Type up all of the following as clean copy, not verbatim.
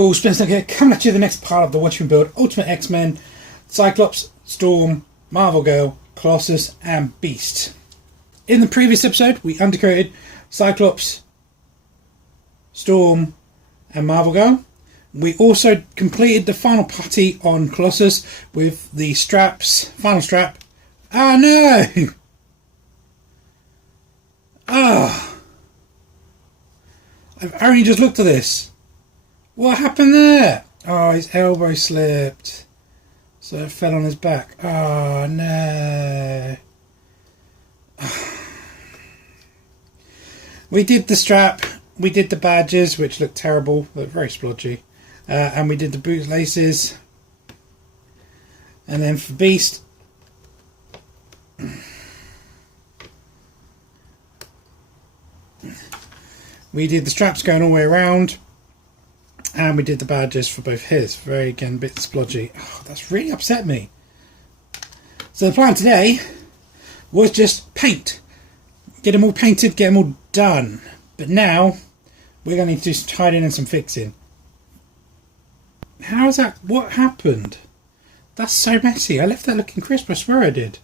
Yo, Spencer here, coming at you the next part of the Watchmen build Ultimate X-Men, Cyclops, Storm, Marvel Girl, Colossus and Beast. In the previous episode we undercoated Cyclops, Storm and Marvel Girl. We also completed the final putty on Colossus with the straps, final strap. Oh no! Ah! I've only just looked at this. What happened there? Oh, his elbow slipped. So it fell on his back. Oh, no. We did the strap. We did the badges, which looked terrible. Looked very splodgy. And we did the boot laces. And then for Beast... we did the straps going all the way around. And we did the badges for both his. Very, again, a bit splodgy. Oh, that's really upset me. So the plan today was just paint. Get them all painted, get them all done. But now, we're going to need to do some tidying and some fixing. How is that? What happened? That's so messy. I left that looking crisp. I swear I did.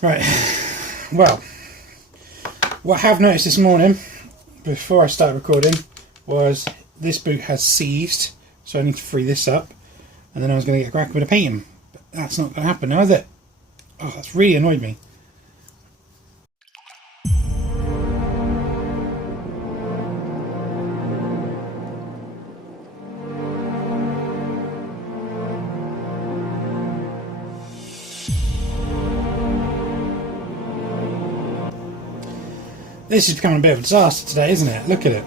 Right, well, what I have noticed this morning, before I start recording, was this boot has seized, so I need to free this up, and then I was going to get cracking with a painting, but that's not going to happen now, is it? Oh, that's really annoyed me. This is becoming a bit of a disaster today, isn't it? Look at it.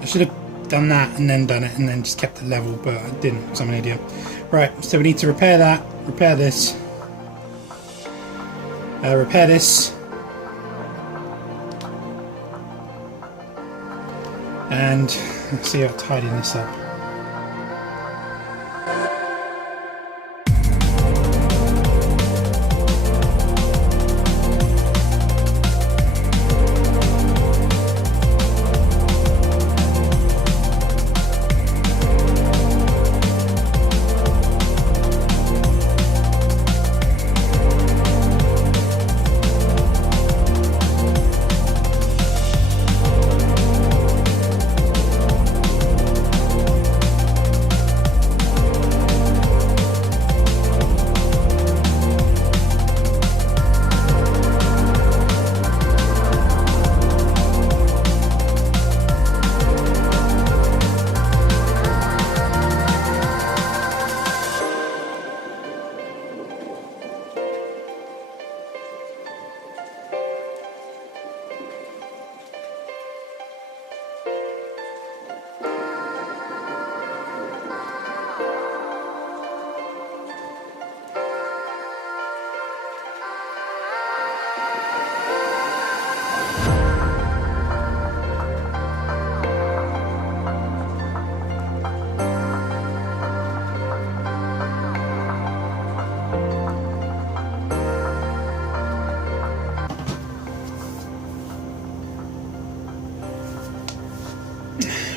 I should have done that and then done it and then just kept it level, but I didn't because I'm an idiot. Right, so we need to repair that, repair this, repair this, and let's see how tidying this up.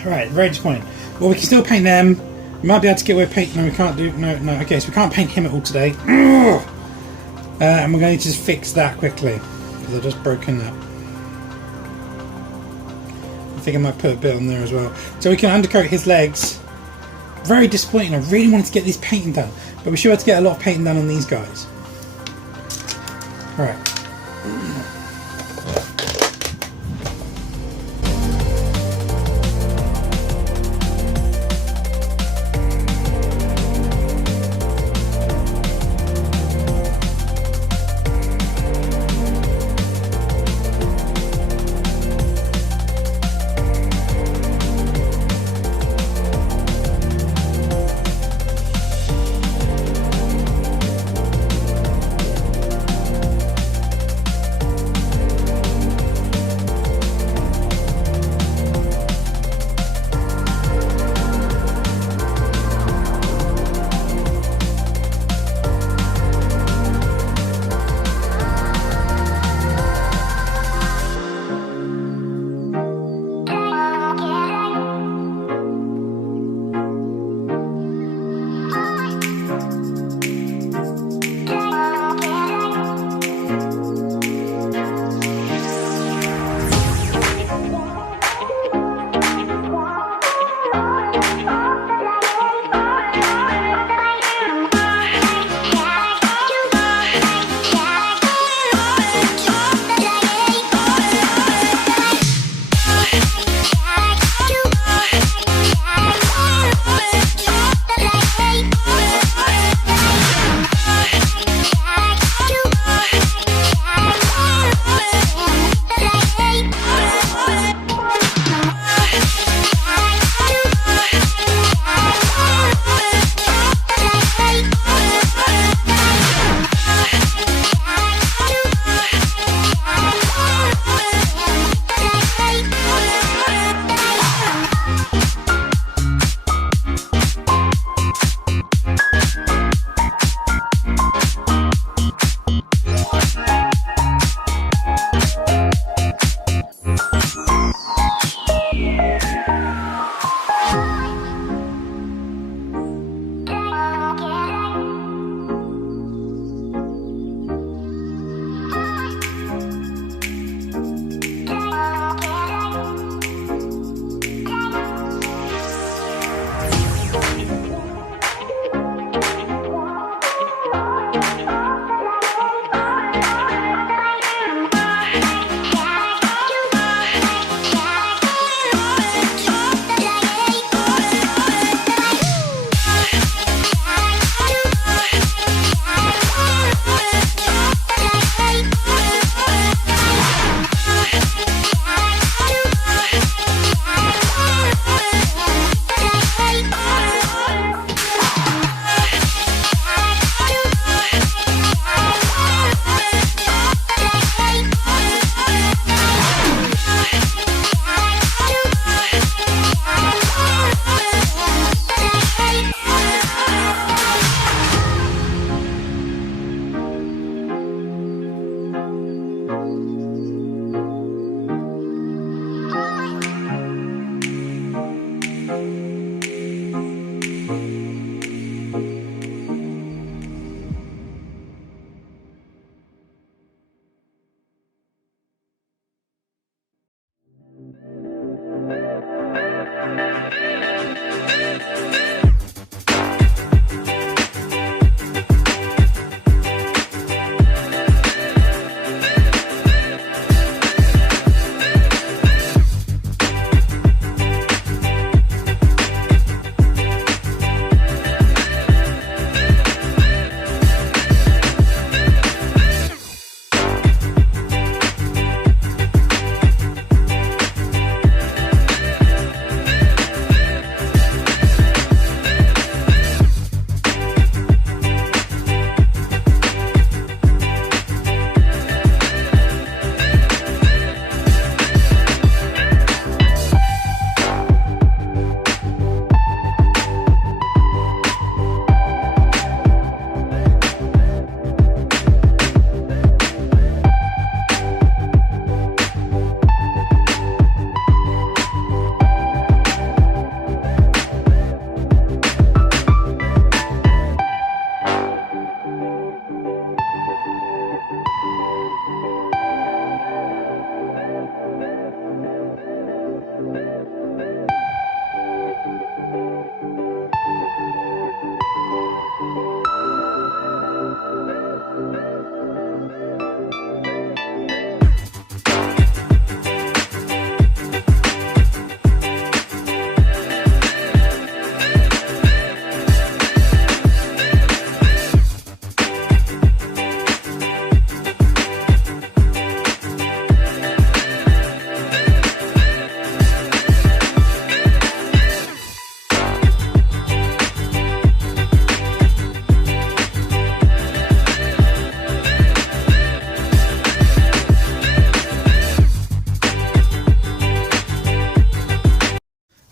Right, very disappointing. Well, we can still paint them. We might be able to get away with paint. No, we can't do. No. Okay, so we can't paint him at all today. And we're going to just fix that quickly because I've just broken that. I think I might put a bit on there as well, so we can undercoat his legs. Very disappointing. I really wanted to get this painting done, but we should have to get a lot of painting done on these guys. All right.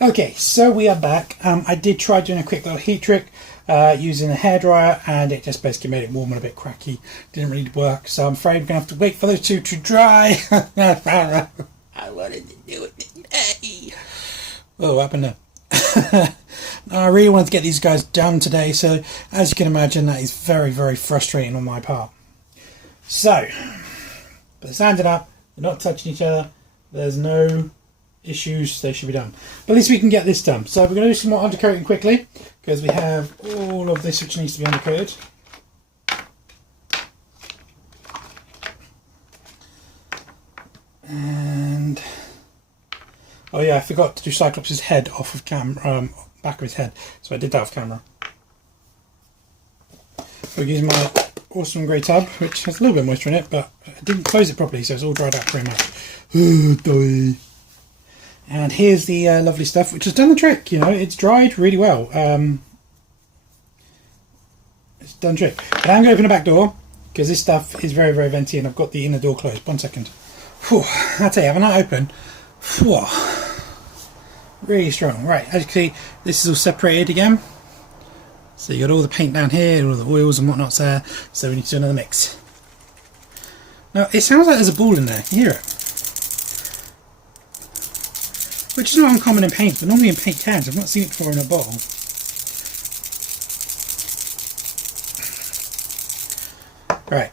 Okay, so we are back. I did try doing a quick little heat trick using a hairdryer, and it just basically made it warm and a bit cracky. Didn't really work, so I'm afraid we're going to have to wait for those two to dry. I wanted to do it today. Oh, what happened there? I really wanted to get these guys done today, so as you can imagine, that is very, very frustrating on my part. So, but they're standing up, they're not touching each other, there's no issues, they should be done. But at least we can get this done. So we're going to do some more undercoating quickly, because we have all of this which needs to be undercoated. And oh yeah, I forgot to do Cyclops' head off of camera, back of his head, so I did that off camera. We're using my awesome grey tub, which has a little bit of moisture in it, but I didn't close it properly, so it's all dried out pretty much. And here's the lovely stuff, which has done the trick. You know, it's dried really well. It's done the trick. But I'm going to open the back door, because this stuff is very, very venty, and I've got the inner door closed. 1 second. Whew, I tell you, having that open, whew, really strong. Right, as you can see, this is all separated again. So you got all the paint down here, all the oils and whatnot's there. So we need to do another mix. Now, it sounds like there's a ball in there. You hear it? Which is not uncommon in paint, but normally in paint cans. I've not seen it before in a bottle. Right,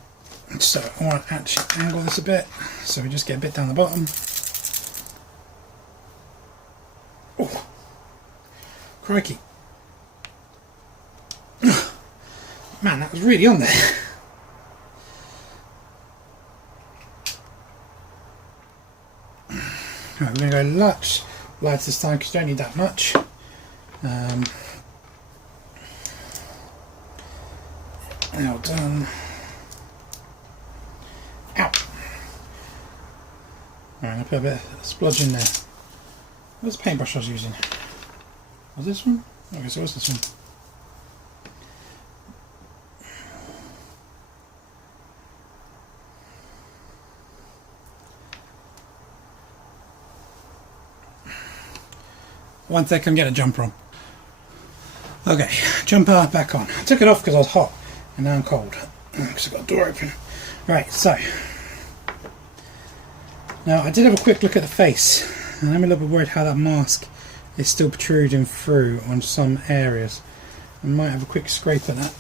so I want to actually angle this a bit, so we just get a bit down the bottom. Oh, crikey. Man, that was really on there. Right, we're going to go much lighter this time because you don't need that much. Now done. Ow! Right, I'm going to put a bit of splodge in there. What's the paintbrush I was using? Was this one? Okay, so what's this one? One sec, I'm getting a jumper on. Okay, jumper back on. I took it off because I was hot, and now I'm cold because I've got the door open. Right, so now I did have a quick look at the face, and I'm a little bit worried how that mask is still protruding through on some areas. I might have a quick scrape at that.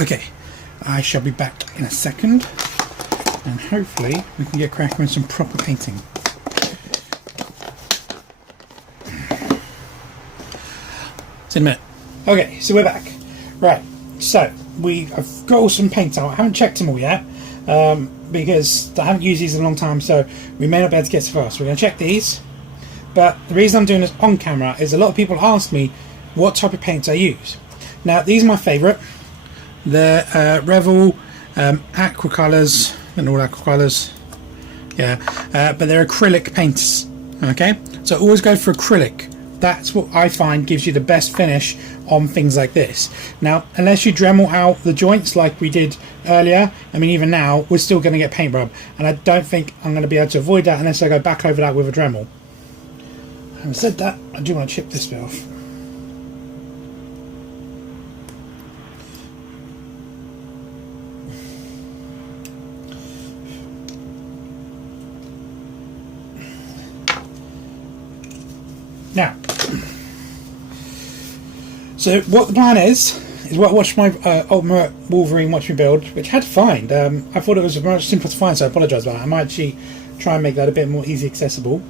Okay, I shall be back in a second, and hopefully we can get cracking with some proper painting. See in a minute. Okay, so we're back. Right, so I've got all some paints out. I haven't checked them all yet, because I haven't used these in a long time, so we may not be able to get so far. So we're going to check these. But the reason I'm doing this on camera is a lot of people ask me what type of paints I use. Now, these are my favourite. They're Revel aqua colours, and all aqua colours, yeah, but they're acrylic paints. Okay, so always go for acrylic. That's what I find gives you the best finish on things like this. Now, unless you Dremel out the joints like we did earlier, I mean, even now we're still going to get paint rub, and I don't think I'm going to be able to avoid that unless I go back over that with a Dremel. Having said that, I do want to chip this bit off. Now, so what the plan is what I watched my Ultimate Wolverine Watch Me Build, which I had to find. I thought it was much simpler to find, so I apologise about that. I might actually try and make that a bit more easy accessible.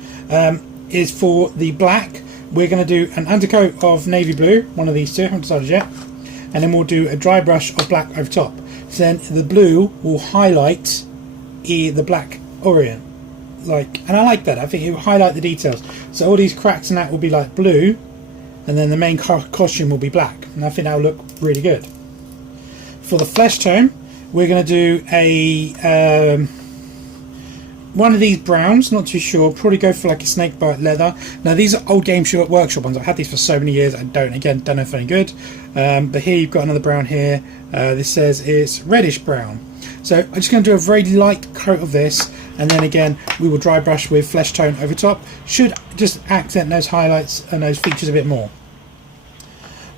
Is for the black, we're going to do an undercoat of navy blue, one of these two, I haven't decided yet, and then we'll do a dry brush of black over top. So then the blue will highlight the black Orient. And I like that. I think it will highlight the details. So all these cracks and that will be like blue, and then the main costume will be black, and I think that will look really good. For the flesh tone, we're going to do a one of these browns, not too sure, probably go for like a snakebite leather. Now these are old Game Workshop ones. I've had these for so many years. I don't know if they're any good, but here you've got another brown here. This says it's reddish brown. So I'm just going to do a very light coat of this, and then again we will dry brush with flesh tone over top. Should just accent those highlights and those features a bit more.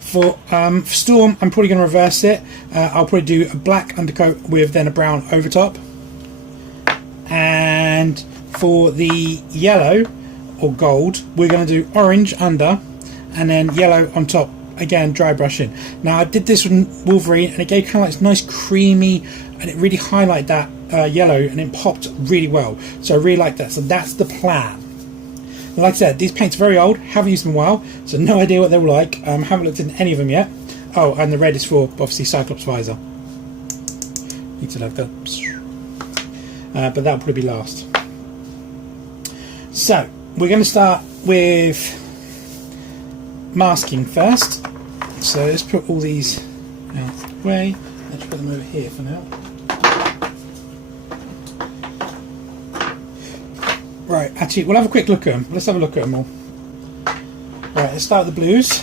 For Storm, I'm probably going to reverse it. I'll probably do a black undercoat with then a brown over top. And for the yellow or gold, we're going to do orange under and then yellow on top. Again, dry brushing. Now I did this with Wolverine, and it gave kind of like this nice creamy, and it really highlighted that yellow, and it popped really well. So I really like that. So that's the plan. And like I said, these paints are very old, haven't used them in a while, so no idea what they were like. Haven't looked into any of them yet. Oh, and the red is for obviously Cyclops visor. Need to have that. But that'll probably be last. So we're going to start with masking first. So let's put all these out of the way. Let's put them over here for now. Right, actually we'll have a quick look at them. Let's have a look at them all. Right, let's start with the blues.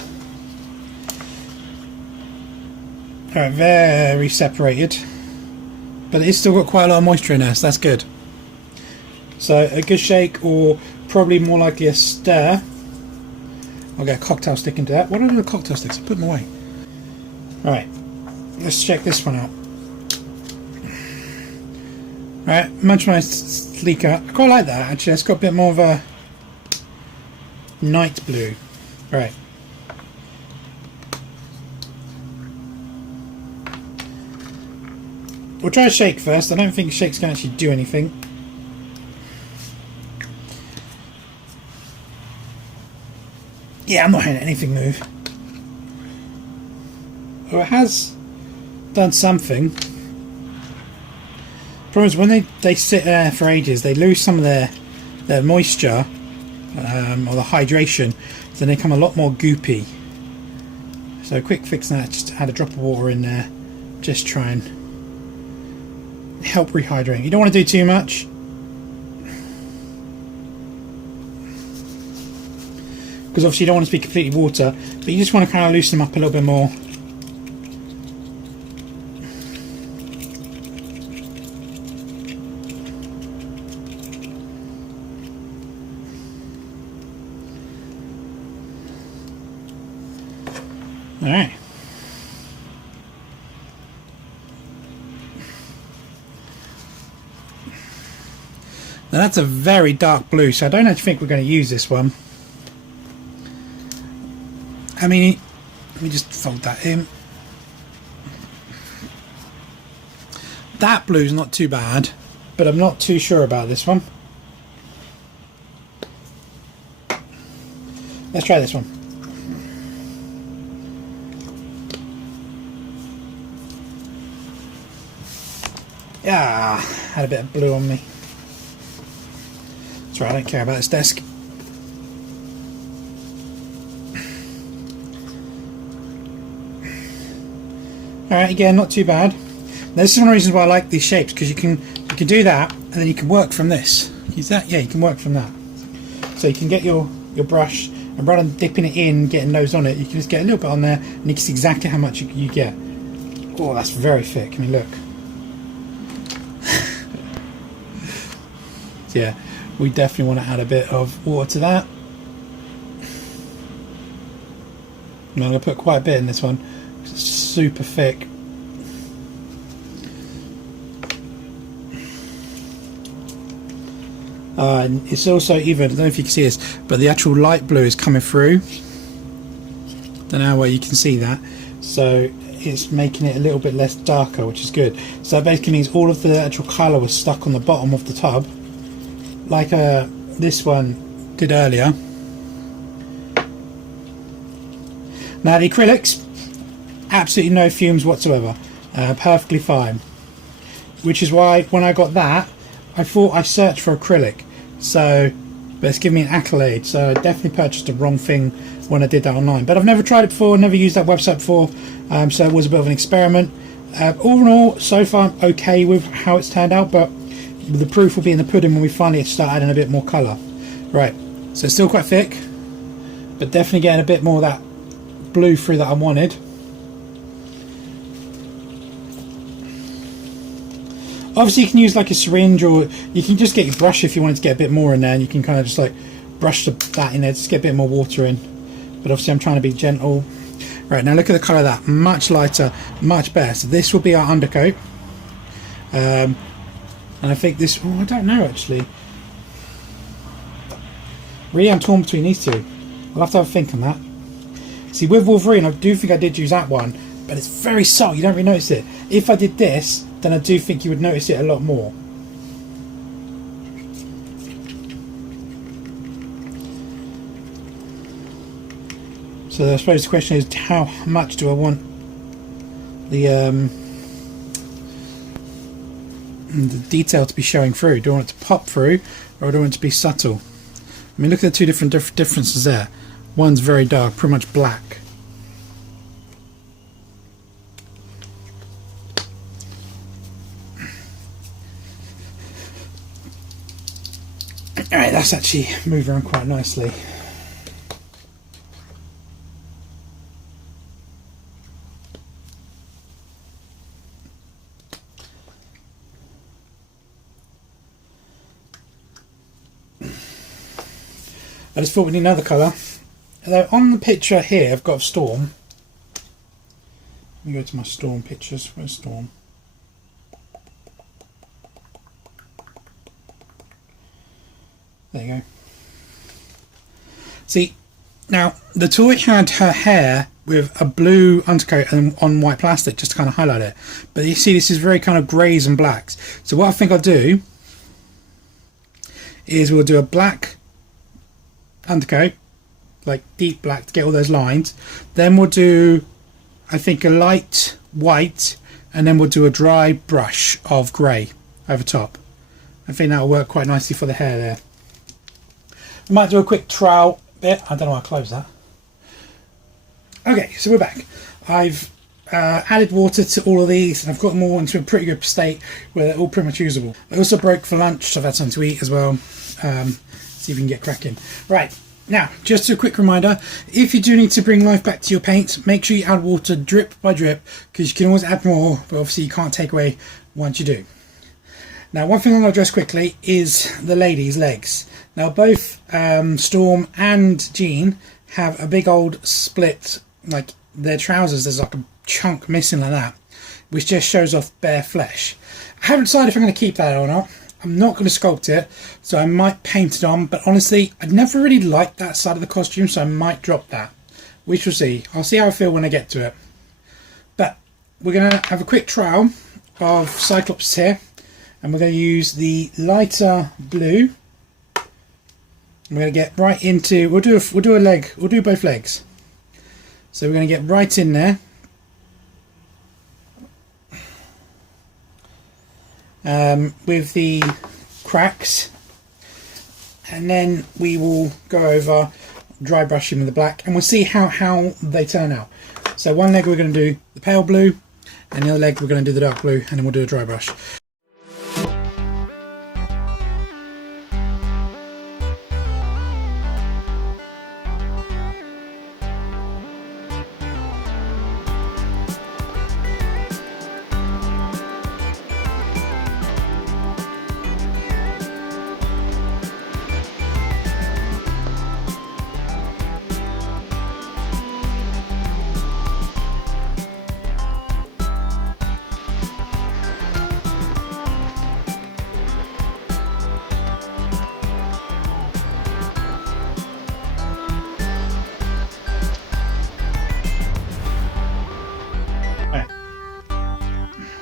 Alright, very separated, but it's still got quite a lot of moisture in there, so that's good. So a good shake, or probably more likely a stir. I'll get a cocktail stick into that. What do I do with cocktail sticks? I put them away. Alright, let's check this one out. Alright, much more sleeker. I quite like that actually. It's got a bit more of a night blue. Right. We'll try a shake first. I don't think shakes can actually do anything. Yeah, I'm not hearing anything move. Oh, it has done something. Problem is when they sit there for ages, they lose some of their moisture or the hydration, so they become a lot more goopy. So a quick fix on that, just add a drop of water in there, just try and help rehydrate. You don't want to do too much, because obviously you don't want to be completely water, but you just want to kind of loosen them up a little bit more. Alright. Now that's a very dark blue, so I don't actually think we're going to use this one. I mean, let me just fold that in. That blue's not too bad, but I'm not too sure about this one. Let's try this one. Yeah, had a bit of blue on me. That's right, I don't care about this desk. Alright, again, not too bad. This is one of the reasons why I like these shapes, because you can do that and then you can work from this. Use that? Yeah, you can work from that. So you can get your brush, and rather than dipping it in, getting those on it, you can just get a little bit on there and you can see exactly how much you get. Oh, that's very thick. I mean, look. So yeah, we definitely want to add a bit of water to that. And I'm going to put quite a bit in this one. It's super thick. And it's also even, I don't know if you can see this, but the actual light blue is coming through. Don't know where you can see that. So it's making it a little bit less darker, which is good. So that basically means all of the actual colour was stuck on the bottom of the tub, like this one did earlier. Now the acrylics, absolutely no fumes whatsoever, perfectly fine. Which is why when I got that, I thought I searched for acrylic, so but it's given me an accolade. So I definitely purchased the wrong thing when I did that online. But I've never tried it before, never used that website before, so it was a bit of an experiment. All in all, so far I'm okay with how it's turned out, but the proof will be in the pudding when we finally start adding a bit more colour. Right, so it's still quite thick, but definitely getting a bit more of that blue through that I wanted. Obviously you can use like a syringe, or you can just get your brush if you wanted to get a bit more in there, and you can kind of just like brush that in there, just get a bit more water in. But obviously I'm trying to be gentle. Right, now look at the colour of that, much lighter, much better. So this will be our undercoat. And I think this, oh I don't know actually. Really I'm torn between these two. I'll have to have a think on that. See, with Wolverine I do think I did use that one, but it's very subtle, you don't really notice it. If I did this, then I do think you would notice it a lot more. So I suppose the question is, how much do I want the detail to be showing through? Do I want it to pop through, or do I want it to be subtle? I mean, look at the two different differences there. One's very dark, pretty much black. Alright, that's actually moving around quite nicely. I just thought we need another colour. Although on the picture here I've got a storm. Let me go to my storm pictures. Where's storm? There you go. See, now the toy had her hair with a blue undercoat and on white plastic just to kind of highlight it. But you see this is very kind of greys and blacks. So what I think I'll do is we'll do a black undercoat, like deep black to get all those lines. Then we'll do, I think, a light white, and then we'll do a dry brush of grey over top. I think that'll work quite nicely for the hair there. I might do a quick trowel bit. I don't know how to close that. Okay, so we're back. I've added water to all of these, and I've got them all into a pretty good state where they're all pretty much usable. I also broke for lunch, so I've had something to eat as well. See if we can get cracking. Right, now, just a quick reminder, if you do need to bring life back to your paint, make sure you add water drip by drip, because you can always add more, but obviously you can't take away once you do. Now, one thing I'm going to address quickly is the ladies' legs. Now, both Storm and Jean have a big old split, like their trousers, there's like a chunk missing like that, which just shows off bare flesh. I haven't decided if I'm going to keep that or not. I'm not going to sculpt it, so I might paint it on, but honestly, I'd never really liked that side of the costume, so I might drop that. We shall see. I'll see how I feel when I get to it. But we're going to have a quick trial of Cyclops here, and we're going to use the lighter blue. We're going to get right into. We'll do a leg. We'll do both legs. So we're going to get right in there. With the cracks, and then we will go over dry brushing with the black, and we'll see how they turn out. So one leg we're going to do the pale blue, and the other leg we're going to do the dark blue, and then we'll do a dry brush.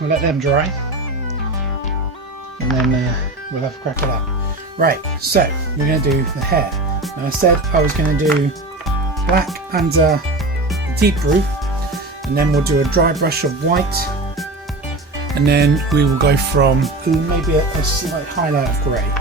We'll let them dry, and then we'll have a crack at that. Right, so we're going to do the hair. Now I said I was going to do black under the deep blue, and then we'll do a dry brush of white, and then we will go from maybe a slight highlight of grey.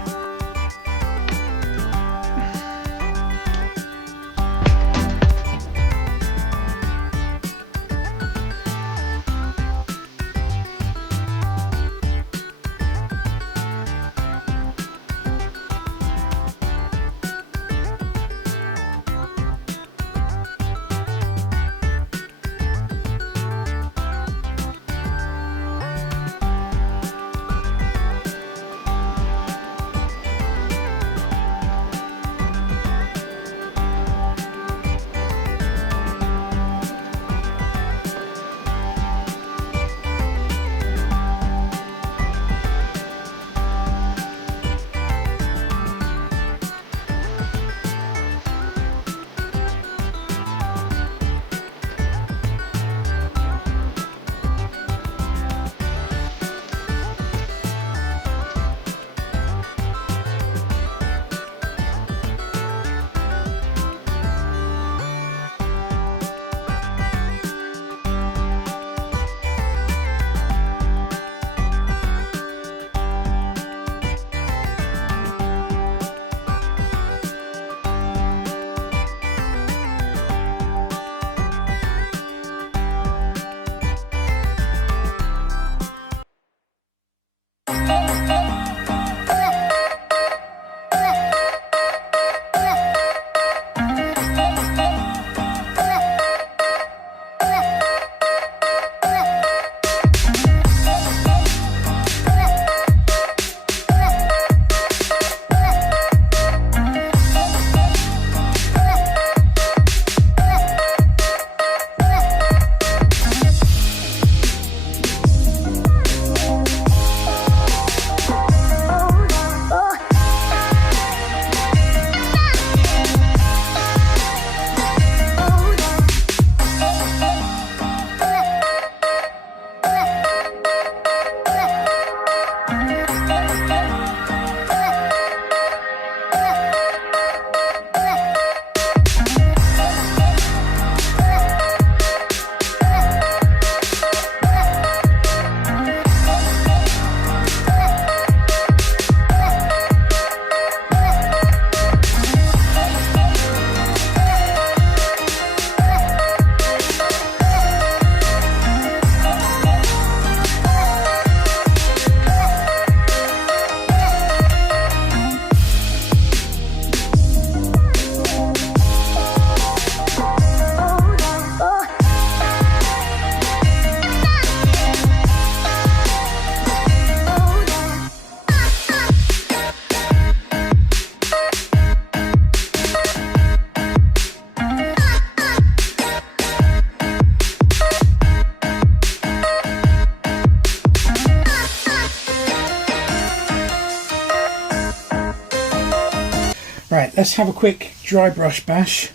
Right, let's have a quick dry brush bash.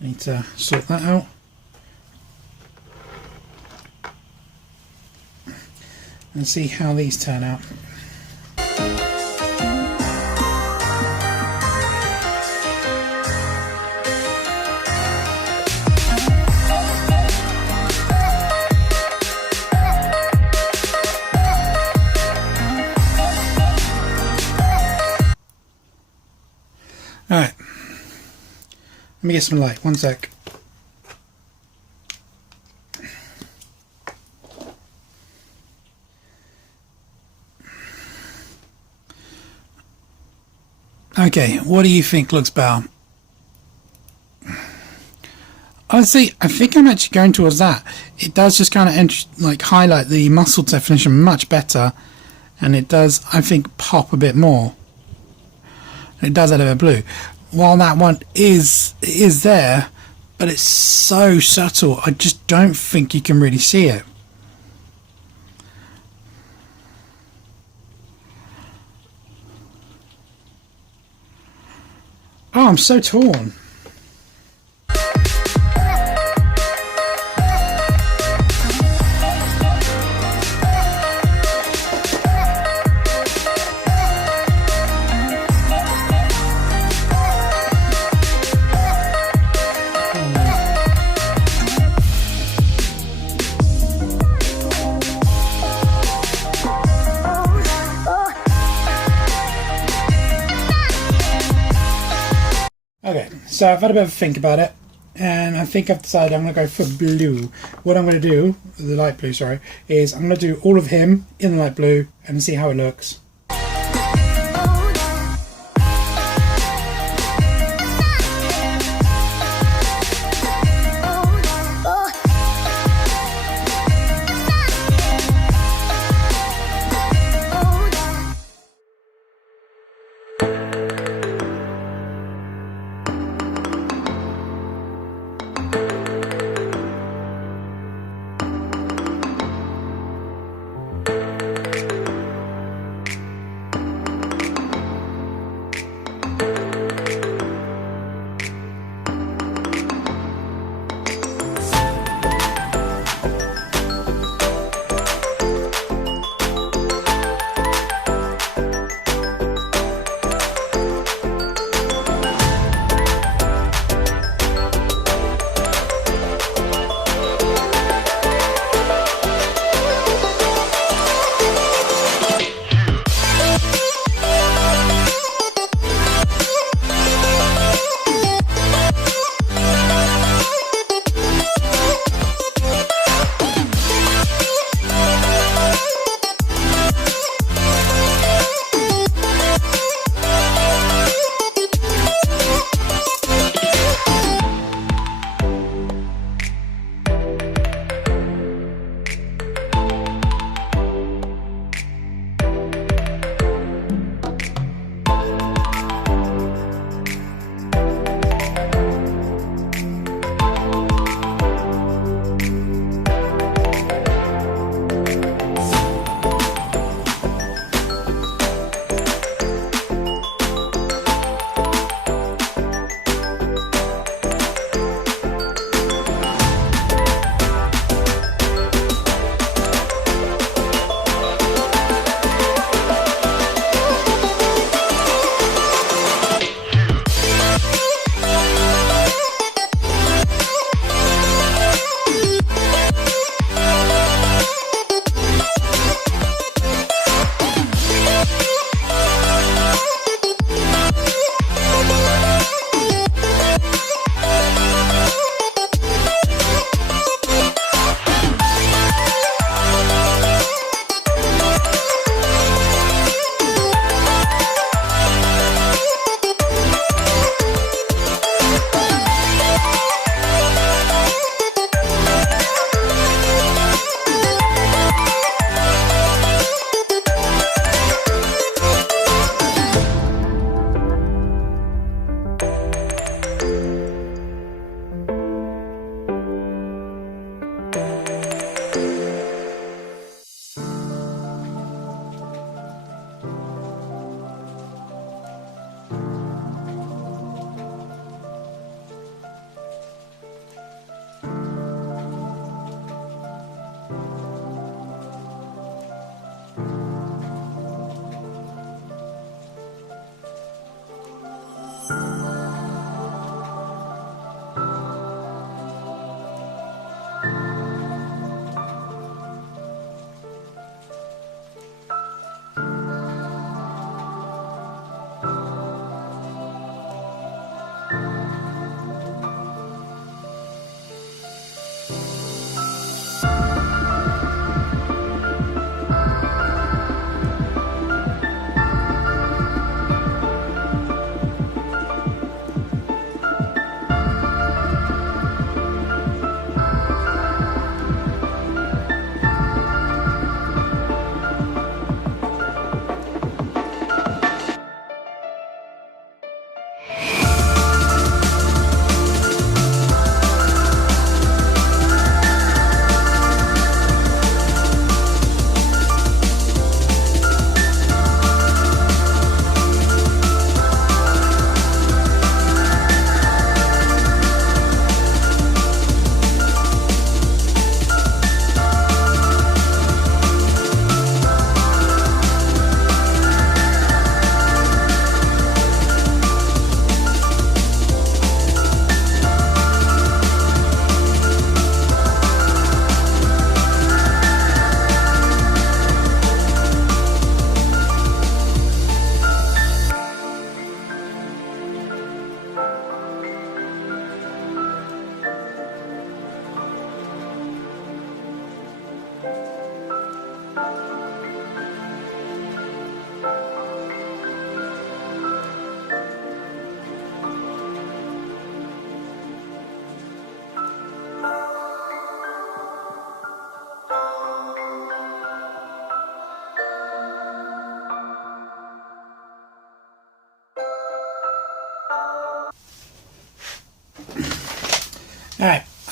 I need to sort that out. and see how these turn out. Alright, let me get some light, one sec. Okay, what do you think looks better? Honestly, I think I'm actually going towards that. It does just kind of like highlight the muscle definition much better, and it does, I think, pop a bit more. It does add a bit of blue. While that one is there, but it's so subtle, I just don't think you can really see it. Oh, I'm so torn. Okay, so I've had a bit of a think about it, and I think I've decided I'm going to go for blue. What I'm going to do, the light blue, sorry, is I'm going to do all of him in the light blue and see how it looks.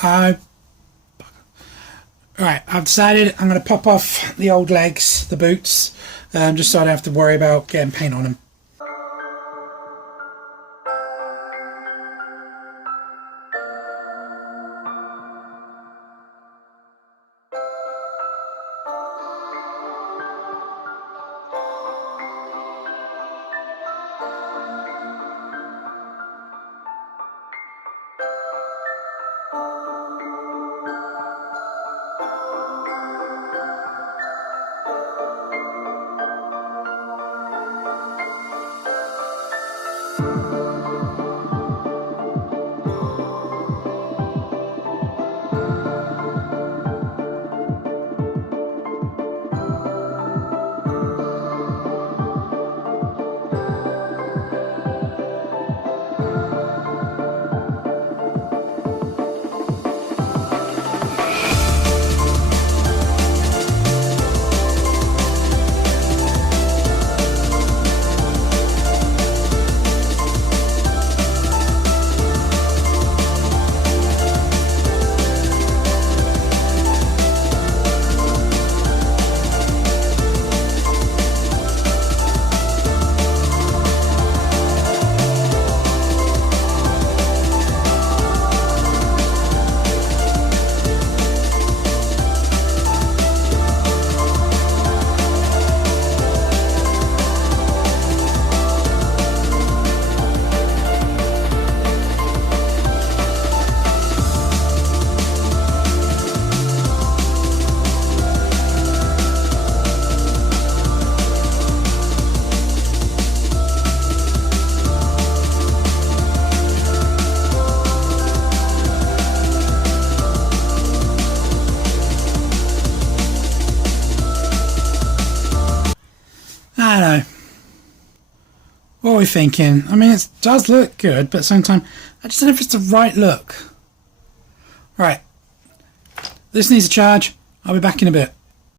Right, I've decided I'm going to pop off the old legs, the boots, just so I don't have to worry about getting paint on them. I don't know. What are we thinking? I mean, it does look good, but at the same time, I just don't know if it's the right look. Right. This needs a charge. I'll be back in a bit.